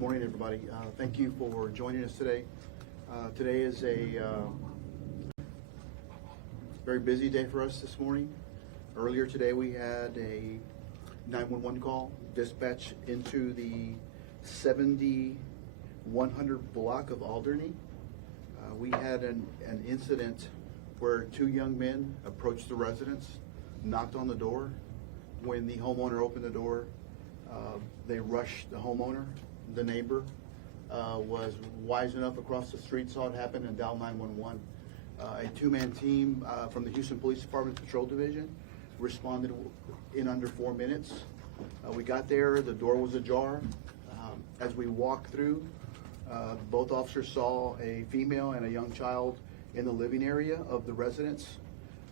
Good morning, everybody. Thank you for joining us today. Today is a very busy day for us this morning. Earlier today, we had a 911 call dispatch into the 7100 block of Alderney. We had an incident where two young men approached the residence, knocked on the door. When the homeowner opened the door, they rushed the homeowner. The neighbor was wise enough across the street, saw it happen, and dialed 911. A two-man team from the Houston Police Department Patrol Division responded in under 4 minutes. We got there, the door was ajar. As we walked through, both officers saw a female and a young child in the living area of the residence.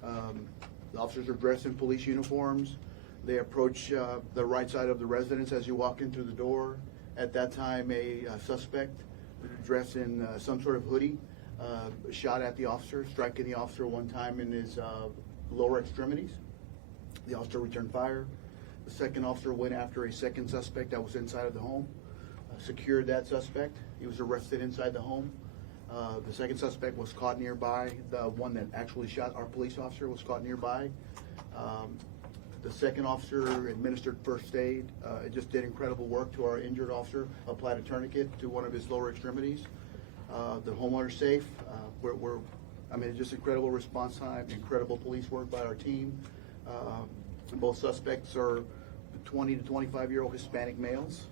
The officers were dressed in police uniforms. They approach the right side of the residence as you walk in through the door. At that time, a suspect dressed in some sort of hoodie shot at the officer, striking the officer one time in his lower extremities. The officer returned fire. The second officer went after a second suspect that was inside of the home, secured that suspect. He was arrested inside the home. The second suspect was caught nearby. The one that actually shot our police officer was caught nearby. The second officer administered first aid. It just did incredible work to our injured officer, applied a tourniquet to one of his lower extremities. The homeowner's safe. Just incredible response time, incredible police work by our team. Both suspects are 20 to 25-year-old Hispanic males,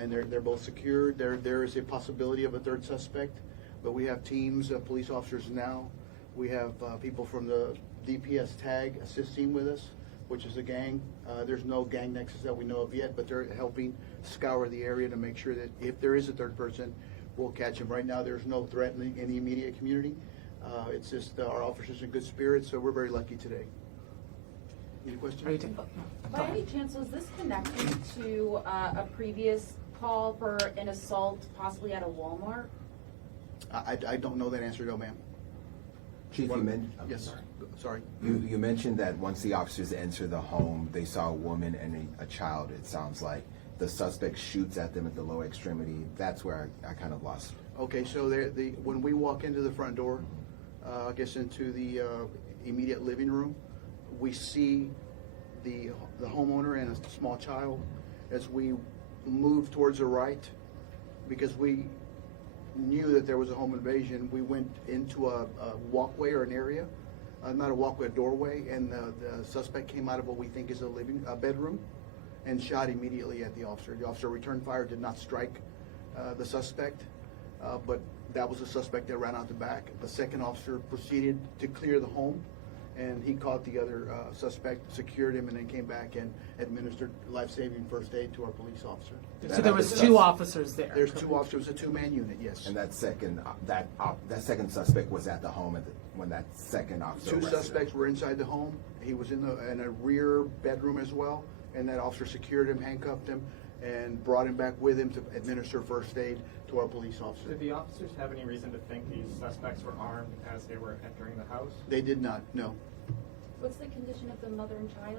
and they're both secured. There is a possibility of a third suspect, but we have teams of police officers now. We have people from the DPS TAG assisting with us, which is a gang. There's no gang nexus that we know of yet, but they're helping scour the area to make sure that if there is a third person, we'll catch him. Right now, there's no threat in the immediate community. It's just our officers in good spirits, so we're very lucky today. Any questions? By any chance, was this connected to a previous call for an assault, possibly at a Walmart? I don't know that answer, no, ma'am. Chief, you mentioned. Yes. Sorry. You mentioned that once the officers enter the home, they saw a woman and a child. It sounds like the suspect shoots at them at the lower extremity. That's where I kind of lost. Okay, so when we walk into the front door, I guess into the immediate living room, we see the homeowner and a small child. As we move towards the right, because we knew that there was a home invasion, we went into a walkway or an area, not a walkway, a doorway, and the suspect came out of what we think is a bedroom and shot immediately at the officer. The officer returned fire, did not strike the suspect, but that was the suspect that ran out the back. The second officer proceeded to clear the home, and he caught the other suspect, secured him, and then came back and administered life-saving first aid to our police officer. So there was two officers there. There's two officers, a two-man unit, yes. And that second suspect was at the home when that second officer. Two suspects were inside the home. He was in a rear bedroom as well, and that officer secured him, handcuffed him, and brought him back with him to administer first aid to our police officer. Did the officers have any reason to think these suspects were armed as they were entering the house? They did not, no. What's the condition of the mother and child?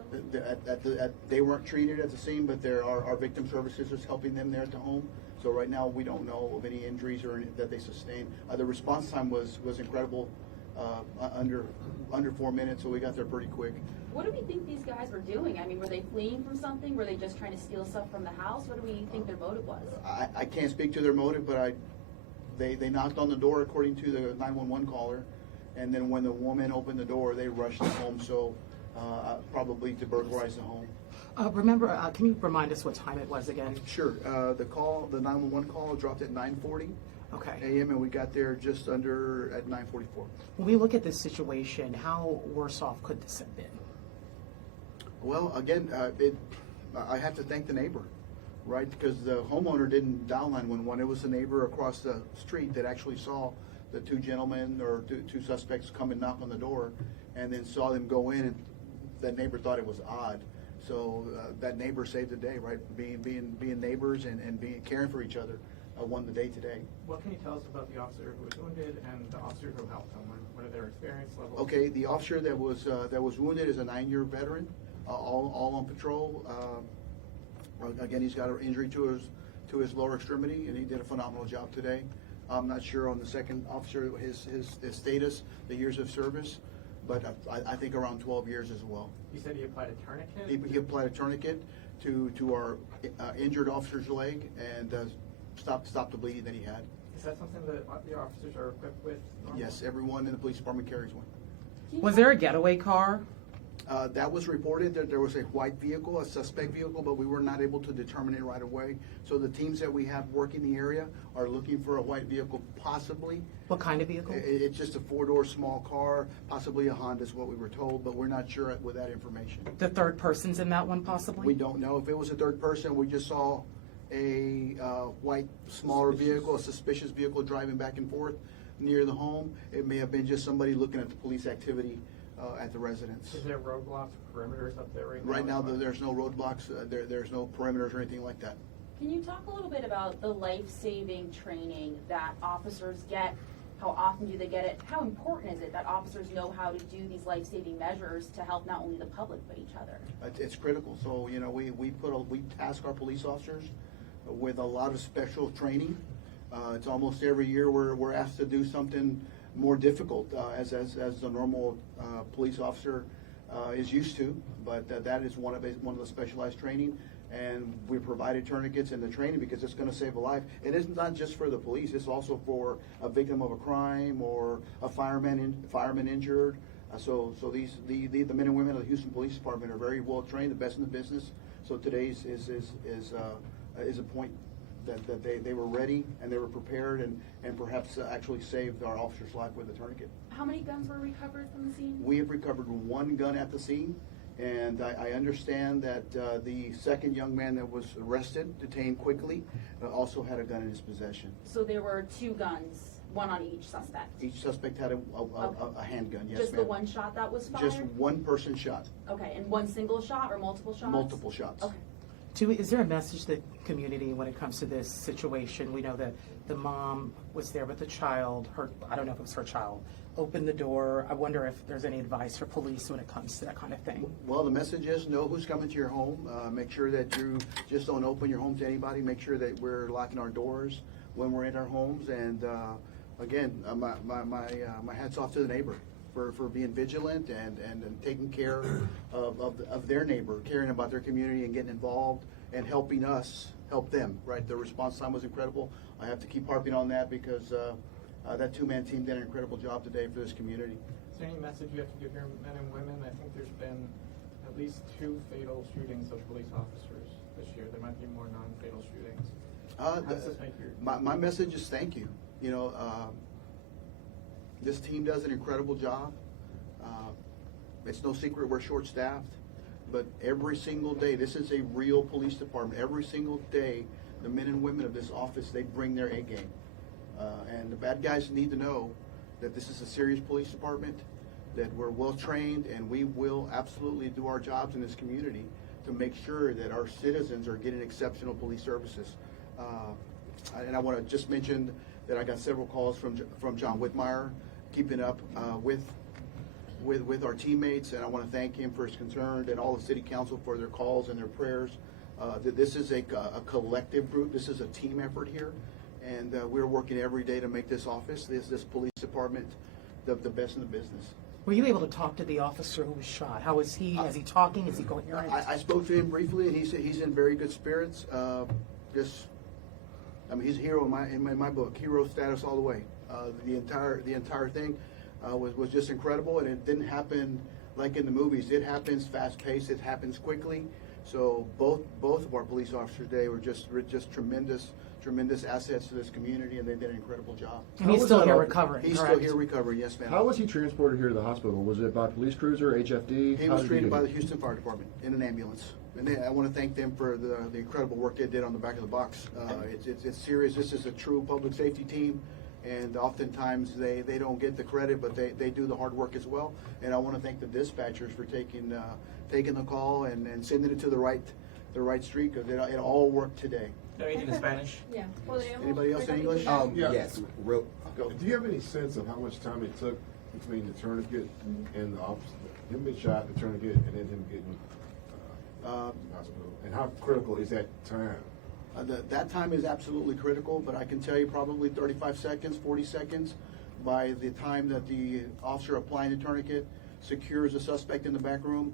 They weren't treated at the scene, but our victim services is helping them there at the home. So right now, we don't know of any injuries or any that they sustained. The response time was incredible, under 4 minutes, so we got there pretty quick. What do we think these guys were doing? I mean, were they fleeing from something? Were they just trying to steal stuff from the house? What do we think their motive was? I can't speak to their motive, but they knocked on the door according to the 911 caller, and then when the woman opened the door, they rushed the home, so probably to burglarize the home. Can you remind us what time it was again? Sure. The 911 call dropped at 9:40 a.m. and we got there just under at 9:44. When we look at this situation, how worse off could this have been? Well, again, I have to thank the neighbor, right? Because the homeowner didn't dial 911. It was the neighbor across the street that actually saw the two gentlemen or two suspects come and knock on the door, and then saw them go in, and that neighbor thought it was odd. So that neighbor saved the day, right? Being neighbors and caring for each other won the day today. What can you tell us about the officer who was wounded and the officer who helped him? What are their experience levels? Okay, the officer that was wounded is a 9-year veteran, all on patrol. Again, he's got an injury to to his lower extremity, and he did a phenomenal job today. I'm not sure on the second officer, his status, the years of service, but I think around 12 years as well. You said he applied a tourniquet? He applied a tourniquet to our injured officer's leg and stopped the bleeding that he had. Is that something that the officers are equipped with normally? Yes, everyone in the police department carries one. Was there a getaway car? That was reported that there was a white vehicle, a suspect vehicle, but we were not able to determine it right away. So the teams that we have working the area are looking for a white vehicle, possibly. What kind of vehicle? It's just a four-door small car, possibly a Honda is what we were told, but we're not sure with that information. The third person's in that one possibly? We don't know if it was a third person. We just saw a white, smaller vehicle, a suspicious vehicle driving back and forth near the home. It may have been just somebody looking at the police activity at the residence. Is there roadblocks, perimeters up there right now? Right now, there's no roadblocks, there's no perimeters or anything like that. Can you talk a little bit about the life-saving training that officers get? How often do they get it? How important is it that officers know how to do these life-saving measures to help not only the public but each other? It's critical. So, you know, we task our police officers with a lot of special training. It's almost every year we're asked to do something more difficult as the normal police officer is used to, but that is one of the specialized training, and we provided tourniquets in the training because it's going to save a life. And it's not just for the police; it's also for a victim of a crime or a fireman injured. So the men and women of the Houston Police Department are very well trained, the best in the business. So today's is a point that they were ready and they were prepared and perhaps actually saved our officer's life with a tourniquet. How many guns were recovered from the scene? We have recovered one gun at the scene, and I understand that the second young man that was arrested, detained quickly, also had a gun in his possession. So there were 2 guns, one on each suspect? Each suspect had a handgun, yes, Just the ma'am. one shot that was fired? Just one person shot, Okay, and one single shot or multiple shots? multiple shots. Okay. Is there a message to the community when it comes to this situation? We know that the mom was there with the child, I don't know if it was her child, opened the door. I wonder if there's any advice for police when it comes to that kind of thing. Well, the message is know who's coming to your home. Make sure that you just don't open your home to anybody. Make sure that we're locking our doors when we're in our homes. And again, my hat's off to the neighbor for being vigilant and taking care of their neighbor, caring about their community and getting involved and helping us help them, right? The response time was incredible. I have to keep harping on that because that 2-man team did an incredible job today for this community. Is there any message you have to give your men and women? I think there's been at least 2 fatal shootings of police officers this year. There might be more non-fatal shootings. How does this make your... My message is thank you. You know, this team does an incredible job. It's no secret we're short-staffed, but every single day, this is a real police department. Every single day, the men and women of this office, they bring their A game. And the bad guys need to know that this is a serious police department, that we're well-trained, and we will absolutely do our jobs in this community to make sure that our citizens are getting exceptional police services. And I want to just mention that I got several calls from John Whitmire, keeping up with our teammates, and I want to thank him for his concern and all the city council for their calls and their prayers. This is a collective group. This is a team effort here, and we're working every day to make this office, this police department, the best in the business. Were you able to talk to the officer who was shot? How is he? Is he talking? Is he coherent? I spoke to him briefly, and he said he's in very good spirits. He's a hero in my book, hero status all the way. The entire thing was just incredible, and it didn't happen like in the movies. It happens fast-paced. It happens quickly. So both of our police officers today were just tremendous assets to this community, and they did an incredible job. And he's still here recovering. He's correct? still here recovering. Yes, ma'am. How was he transported here to the hospital? Was it by police cruiser, HFD? He was treated by the Houston Fire Department in an ambulance. And I want to thank them for the incredible work they did on the back of the box. It's serious. This is a true public safety team, and oftentimes they don't get the credit, but they do the hard work as well. And I want to thank the dispatchers for taking the call and sending it to the right street, because it all worked today. No, anything in Spanish? Yeah. Anybody else in English? Yeah. Yes. Go. Do you have any sense of how much time it took between the tourniquet and the officer, him being shot, the tourniquet, and then him getting to the hospital? And how critical is that time? That time is absolutely critical, but I can tell you probably 35 seconds, 40 seconds, by the time that the officer applying the tourniquet secures the suspect in the back room,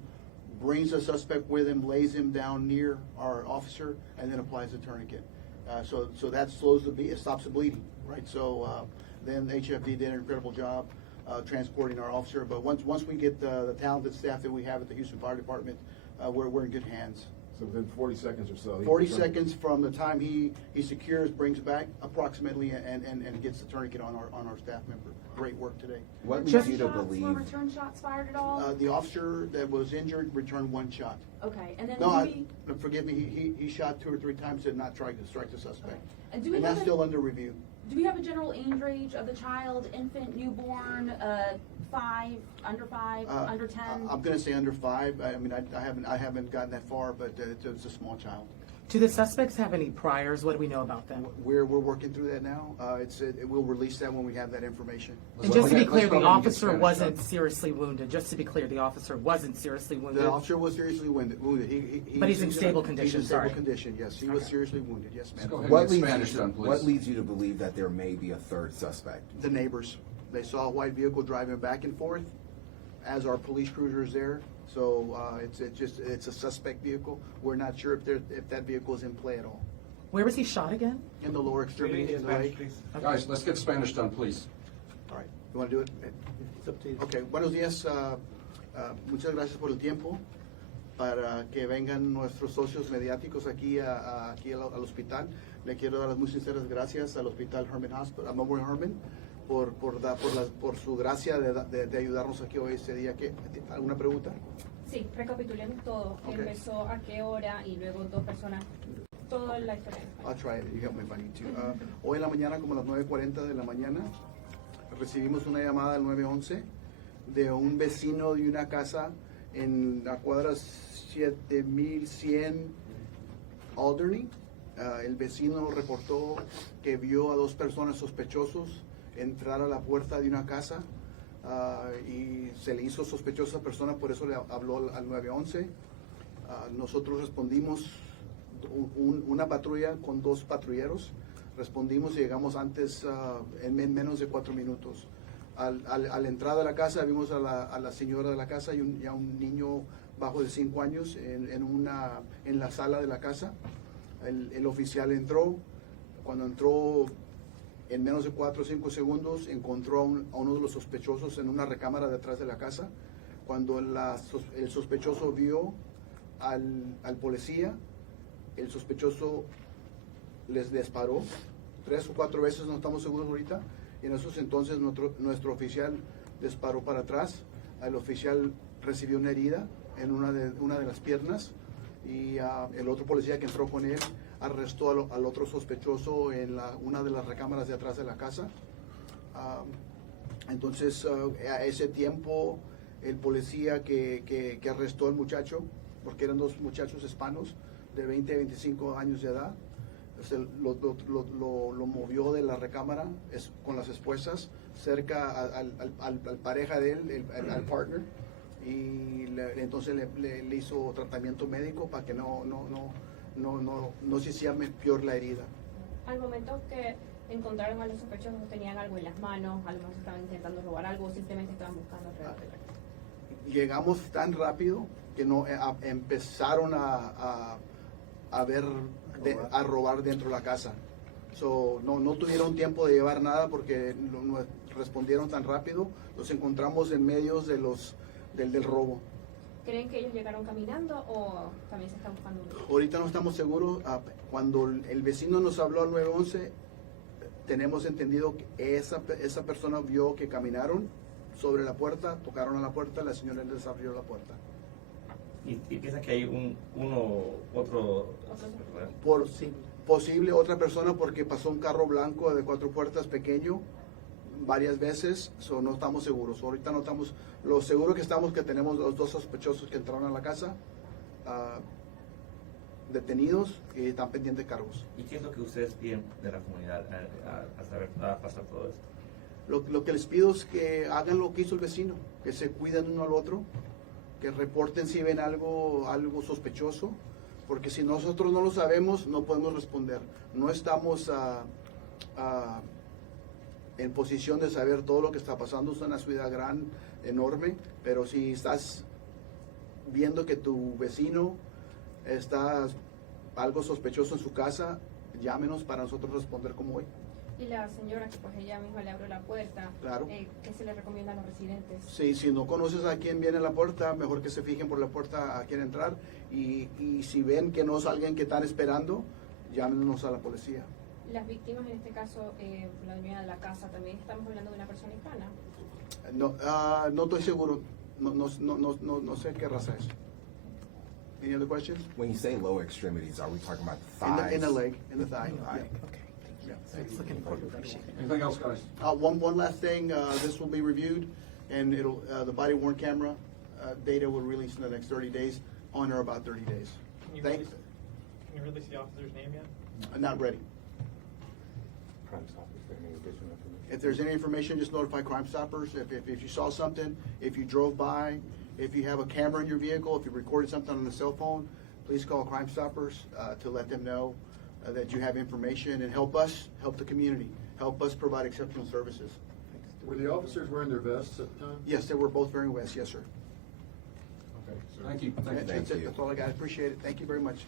brings the suspect with him, lays him down near our officer, and then applies the tourniquet. So that slows it stops the bleeding, right? So then HFD did an incredible job transporting our officer. But once we get the talented staff that we have at the Houston Fire Department, we're in good hands. So within 40 seconds or so. 40 seconds from the time he secures, brings back approximately, and gets the tourniquet on our staff member. Great work today. What Return leads you to shots, believe? were return shots fired at all? The officer that was injured returned one shot. Okay, and then No, do we, forgive me, he shot 2 or 3 times, did not try to strike the suspect. and do we And have that's a, still under review. do we have a general age of the child, infant, newborn, 5, under 5, under 10? I'm gonna say under 5. I mean, I haven't gotten that far, but it's a small child. Do the suspects have any priors? What do we know about them? We're working through that now. We'll release that when we have that information. And just to be Let's clear, go the ahead and get officer Spanish wasn't done. seriously wounded. Just to be clear, the officer wasn't seriously wounded. The officer was seriously wounded. But he's in stable condition, He's in stable sorry. condition, yes. He was Okay. seriously wounded, yes, Let's go ma'am. ahead. What Get leads, Spanish you, done, please. what leads you to believe that there may be a third suspect? The neighbors, they saw a white vehicle driving back and forth as our police cruiser is there. So it's a suspect vehicle. We're not sure if that vehicle is in play at all. Where was he shot again? In the lower extremity in the leg. Guys, let's get Spanish done, please. All right, you want to do it? Okay, buenos días. Muchas gracias por el tiempo para que vengan nuestros socios mediáticos aquí al hospital. Le quiero dar las muy sinceras gracias al hospital Herman Hospital, a Memorial Herman, por su gracia de ayudarnos aquí hoy este día. ¿Alguna pregunta? Sí, recapitulemos todo. Ok. Empezó a qué hora y luego 2 personas. Toda la historia. I'll try it. You help me if I need to. Hoy en la mañana, como a las 9:40 de la mañana, recibimos una llamada al 911 de un vecino de una casa en la cuadra 7100 Alderney. El vecino reportó que vio a 2 personas sospechosos entrar a la puerta de una casa y se le hizo sospechosa a persona, por eso le habló al 911. Nosotros respondimos. Una patrulla con 2 patrulleros, respondimos y llegamos antes en menos de 4 minutos. A la entrada de la casa vimos a la señora de la casa y a un niño bajo de 5 años en la sala de la casa. El oficial entró. Cuando entró, en menos de 4 o 5 segundos encontró a uno de los sospechosos en una recámara detrás de la casa. Cuando el sospechoso vio al policía, el sospechoso les disparó 3 o 4 veces, no estamos seguros ahorita, y en esos entonces nuestro oficial disparó para atrás. El oficial recibió una herida en una de las piernas y el otro policía que entró con él arrestó al otro sospechoso en una de las recámaras de atrás de la casa. Entonces a ese tiempo el policía que arrestó al muchacho, porque eran 2 muchachos hispanos de 20 a 25 años de edad, lo movió de la recámara con las esposas cerca al pareja de él, al partner, y entonces le hizo tratamiento médico para que no se hiciera peor la herida. Al momento que encontraron a los sospechosos, tenían algo en las manos, a lo mejor estaban intentando robar algo o simplemente estaban buscando alrededor de la casa. Llegamos tan rápido que empezaron a robar dentro de la casa. No tuvieron tiempo de llevar nada porque no respondieron tan rápido. Los encontramos en medio del robo. ¿Creen que ellos llegaron caminando o también se está buscando un grupo? Ahorita no estamos seguros. Cuando el vecino nos habló al 911, tenemos entendido que esa persona vio que caminaron sobre la puerta, tocaron a la puerta, la señora les abrió la puerta. ¿Y piensa que hay otro? Posible otra persona porque pasó un carro blanco de 4 puertas pequeño varias veces, no estamos seguros. Ahorita no estamos, lo seguro que estamos que tenemos los 2 sospechosos que entraron a la casa detenidos y están pendientes de cargos. ¿Y qué es lo que ustedes piden de la comunidad a pasar todo esto? Lo que les pido es que hagan lo que hizo el vecino, que se cuiden uno al otro, que reporten si ven algo sospechoso, Porque si nosotros no lo sabemos, no podemos responder. No estamos en posición de saber todo lo que está pasando. Es una ciudad gran, enorme, pero si estás viendo que tu vecino está algo sospechoso en su casa, llámenos para nosotros responder como hoy. Y la señora que pues ella misma le abrió la puerta, Claro. ¿qué se le recomienda a los residentes? Sí, si no conoces a quién viene a la puerta, mejor que se fijen por la puerta a quién entrar. Y si ven que no es alguien que están esperando, llámenos a la policía. Las víctimas, en este caso, la dueña de la casa, también estamos hablando de una persona hispana. No, no estoy seguro. No sé qué raza es. Any other questions? When you say lower extremities, are we talking about the thighs? In the leg, in the thigh. Thigh. Okay. Yeah. Thanks, looking forward, appreciate it. Anything else, guys? One last thing, this will be reviewed, and it'll, the body worn camera data will release in the next 30 days, on or about 30 days. Can you Thanks. release the officer's name yet? I'm not ready. Crime Stoppers, any additional information? If there's any information, just notify Crime Stoppers. If you saw something, if you drove by, if you have a camera in your vehicle, if you recorded something on the cell phone, please call Crime Stoppers to let them know that you have information, and help us, help the community, help us provide exceptional services. Were the officers wearing their vests at the time? Yes, they were both very west, yes, sir. Okay. Thank you. Thank you. That's it, that's all I got. Appreciate it. Thank you very much.